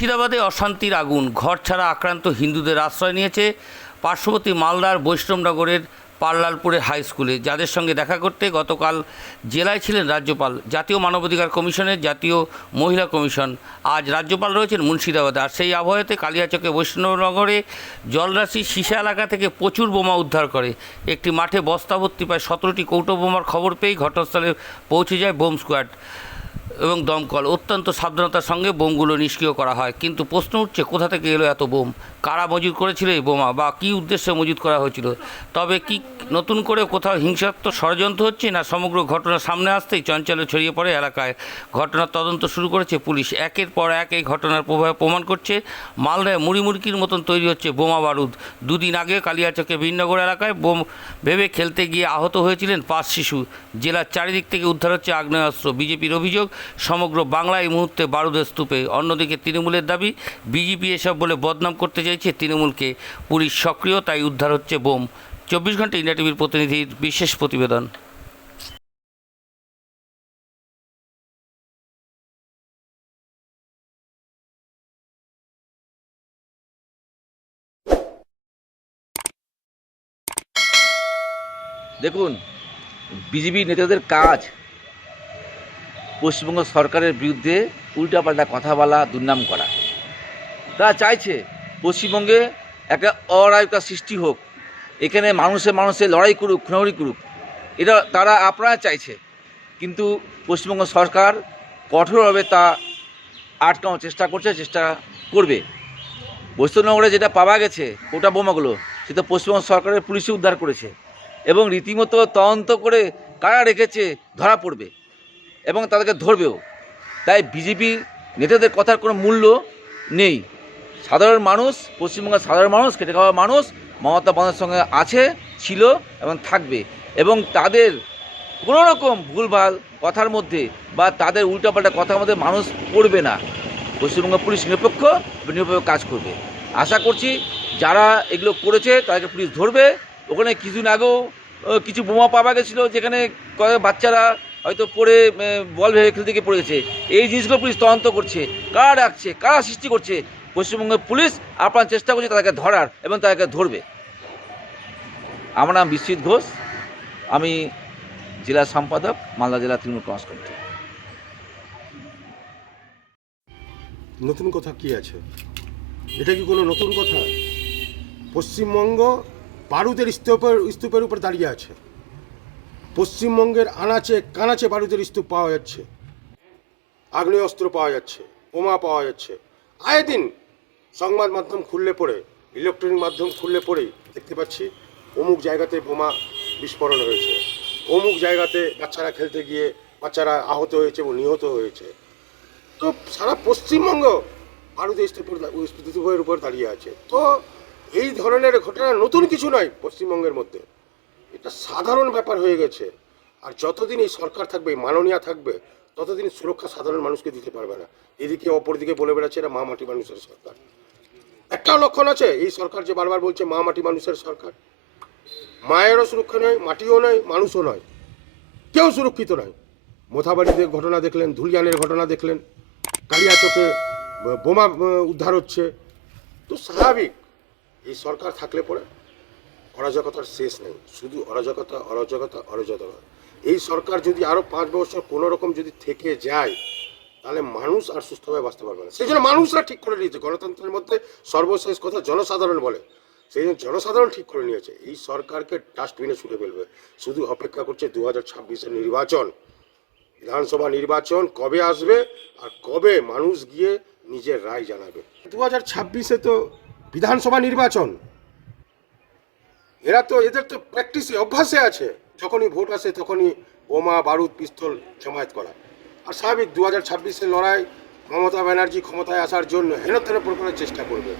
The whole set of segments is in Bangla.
মুর্শিদাবাদে অশান্তির আগুন। ঘর ছাড়া আক্রান্ত হিন্দুদের আশ্রয় নিয়েছে পার্শ্ববর্তী মালদার বৈষ্ণবনগরের পার্লালপুরের হাই স্কুলে। যাদের সঙ্গে দেখা করতে গতকাল জেলায় ছিলেন রাজ্যপাল, জাতীয় মানবাধিকার কমিশনের জাতীয় মহিলা কমিশন। আজ রাজ্যপাল রয়েছেন মুর্শিদাবাদে। আর সেই আবহাওয়াতে কালিয়াচকে বৈষ্ণবনগরে জলরাশি সীসা এলাকা থেকে প্রচুর বোমা উদ্ধার করে। একটি মাঠে বস্তাভর্তি প্রায় সতেরোটি কৌটো বোমার খবর পেয়েই ঘটনাস্থলে পৌঁছে যায় বোম স্কোয়াড। এবং দমকল। অত্যন্ত সাবধানতার সঙ্গে বোমগুলো নিষ্ক্রিয় করা হয়। কিন্তু প্রশ্ন উঠছে, কোথা থেকে এলো এত বোম? কারা মজুদ করেছিল এই বোমা বা কী উদ্দেশ্যে মজুদ করা হয়েছিল? তবে কি নতুন করে কোথাও হিংসাত্মক ষড়যন্ত্র হচ্ছে না সমগ্র ঘটনা সামনে আসতেই চঞ্চলে ছড়িয়ে পড়ে এলাকায়? ঘটনার তদন্ত শুরু করেছে পুলিশ। একের পর এক এই ঘটনার প্রভাব প্রমাণ করছে, মালদায় মুড়িমুড়কির মতন তৈরি হচ্ছে বোমা বারুদ। দুদিন আগে কালিয়াচকে ভিন্নগর এলাকায় বোম ভেবে খেলতে গিয়ে আহত হয়েছিলেন পাঁচ শিশু। জেলার চারিদিক থেকে উদ্ধার হচ্ছে আগ্নেয়াস্ত্র। বিজেপির অভিযোগ সমগ্র বাংলা এই মুহূর্তে বারুদের স্তূপে। অন্যদিকে তৃণমূলের দাবি, বিজেপি এসব বলে বদনাম করতে চাইছে তৃণমূলকে। পুলিশ সক্রিয়, তাই উদ্ধার হচ্ছে বোম। চব্বিশ ঘণ্টা ইন্ডিয়া টিভির প্রতিনিধির বিশেষ প্রতিবেদন। দেখুন, বিজেপি নেতাদের কাজ পশ্চিমবঙ্গ সরকারের বিরুদ্ধে উল্টাপাল্টা কথা বলা, দুর্নাম করা। তারা চাইছে পশ্চিমবঙ্গে একটা অরায়তা সৃষ্টি হোক। এখানে মানুষে মানুষে লড়াই করুক, খুনাখুনি করুক। এটা তারা আপনারা চাইছে। কিন্তু পশ্চিমবঙ্গ সরকার কঠোরভাবে তা আটকানোর চেষ্টা করছে, চেষ্টা করবে। বৈষ্ণবনগরে যেটা পাওয়া গেছে ওটা বোমাগুলো সেটা পশ্চিমবঙ্গ সরকারের পুলিশই উদ্ধার করেছে। এবং রীতিমতো তদন্ত করে কারা রেখেছে, ধরা পড়বে। এবং তাদেরকে ধরবেও। তাই বিজেপি নেতাদের কথার কোনো মূল্য নেই। সাধারণ মানুষ, পশ্চিমবঙ্গের সাধারণ মানুষ, খেটে খাওয়া মানুষ, মমতা বন্দ্যোপাধ্যায়ের সঙ্গে আছে, ছিল এবং থাকবে। এবং তাদের কোনো রকম ভুলভাল কথার মধ্যে বা তাদের উল্টাপাল্টা কথার মধ্যে মানুষ পড়বে না। পশ্চিমবঙ্গ পুলিশ নিরপেক্ষ নিরপেক্ষ কাজ করবে। আশা করছি যারা এগুলো করেছে, তাদেরকে পুলিশ ধরবে। ওখানে কিছুদিন আগেও কিছু বোমা পাওয়া গেছিল যেখানে বাচ্চারা হয়তো পড়ে বল ভেবে খেলতে গিয়ে পড়ে গেছে এই জিনিসগুলো পুলিশ তদন্ত করছে। কারা ডাকছে কারা সৃষ্টি করছে? পশ্চিমবঙ্গের পুলিশ আপ্রাণ চেষ্টা করছে তাদেরকে ধরার এবং তাদেরকে ধরবে। আমার নাম বিশ্বজিৎ ঘোষ। আমি জেলা সম্পাদক, মালদা জেলা তৃণমূল কংগ্রেস কমিটি। নতুন কথা কি আছে? এটা কি কোনো নতুন কথা? পশ্চিমবঙ্গ বারুদের স্তূপের স্তূপের উপর দাঁড়িয়ে আছে। পশ্চিমবঙ্গের আনাচে কানাচে বারুদের স্তূপ পাওয়া যাচ্ছে। আগ্নেয়াস্ত্র পাওয়া যাচ্ছে, বোমা পাওয়া যাচ্ছে। আয়ে দিন সংবাদ মাধ্যম খুললে পড়ে ইলেকট্রনিক মাধ্যম খুললে পড়েই দেখতে পাচ্ছি অমুক জায়গাতে বোমা বিস্ফোরণ হয়েছে। অমুক জায়গাতে বাচ্চারা খেলতে গিয়ে বাচ্চারা আহত হয়েছে এবং নিহত হয়েছে। তো সারা পশ্চিমবঙ্গ ভারতীয় স্তূপের উপর দাঁড়িয়ে আছে। তো এই ধরনের ঘটনা নতুন কিছু নয় পশ্চিমবঙ্গের মধ্যে। এটা সাধারণ ব্যাপার হয়ে গেছে। আর যতদিন এই সরকার থাকবে, এই মাননীয়া থাকবে, ততদিন সুরক্ষা সাধারণ মানুষকে দিতে পারবে না। এদিকে অপরদিকে বলে বেড়াচ্ছে এটা মা মাটি মানুষের সরকার। একটাও লক্ষণ আছে, এই সরকার যে বারবার বলছে মা মাটি মানুষের সরকার। মায়েরও সুরক্ষা নয়, মাটিও নয়, মানুষও নয়। কেউ সুরক্ষিত নয়। মোথাবাড়িতে ঘটনা দেখলেন, ধুলিয়ানের ঘটনা দেখলেন। কালিয়াচকে বোমা উদ্ধার হচ্ছে। তো স্বাভাবিক, এই সরকার থাকলে পরে অরাজকতার শেষ নেই। শুধু অরাজকতা অরাজকতা অরাজকতা। এই সরকার যদি আরও পাঁচ বছর কোনো রকম যদি থেকে যায়, তাহলে মানুষ আর সুস্থভাবে বাঁচতে পারবে না। সেই জন্য মানুষরা ঠিক করে নিয়েছে। গণতন্ত্রের মধ্যে সর্বশেষ কথা জনসাধারণ বলে। সেই জন্য জনসাধারণ ঠিক করে নিয়েছে। এই সরকারকে ডাস্টবিনে ছুটে ফেলবে। শুধু অপেক্ষা করছে দু হাজার ছাব্বিশের নির্বাচন। বিধানসভা নির্বাচন কবে আসবে আর কবে মানুষ গিয়ে নিজের রায় জানাবে? দু হাজার ছাব্বিশে তো বিধানসভা নির্বাচন। এরা তো এদের তো প্র্যাকটিসে অভ্যাসে আছে। যখনই ভোট আসে তখনই বোমা, বারুদ, পিস্তল জমায়েত করা। আর স্বাভাবিক দু হাজার ছাব্বিশের লড়াই মমতা ব্যানার্জি ক্ষমতায় আসার জন্য হেনতেন প্রকারের চেষ্টা করবে।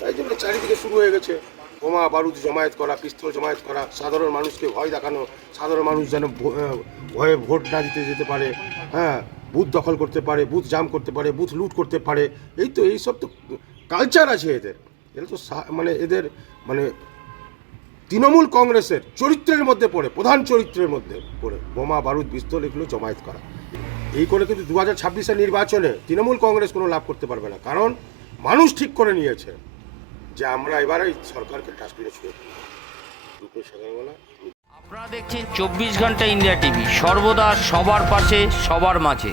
তাই জন্য চারিদিকে শুরু হয়ে গেছে। বোমা, বারুদ জমায়েত করা, পিস্তল জমায়েত করা, সাধারণ মানুষকে ভয় দেখানো, সাধারণ মানুষ যেন ভয়ে ভোট না দিতে যেতে পারে হ্যাঁ বুথ দখল করতে পারে, বুথ জাম করতে পারে, বুথ লুট করতে পারে। এই তো, এই সব তো কালচার আছে এদের। এরা তো মানে এদের মানে তৃণমূল কংগ্রেসের চরিত্রের মধ্যে পড়ে, প্রধান চরিত্রের মধ্যে পড়ে। বোমা, বারুদ, পিস্তল এগুলো জমায়েত করা। এই করে কিন্তু দু হাজার ছাব্বিশের নির্বাচনে তৃণমূল কংগ্রেস কোনো লাভ করতে পারবে না। কারণ মানুষ ঠিক করে নিয়েছে যে আমরা এবারে সরকারকে ডাস্টবিনে ছুঁয়ে সকালবেলা আপনারা দেখছেন চব্বিশ ঘণ্টা ইন্ডিয়া টিভি। সর্বদা সবার পাশে, সবার মাঝে।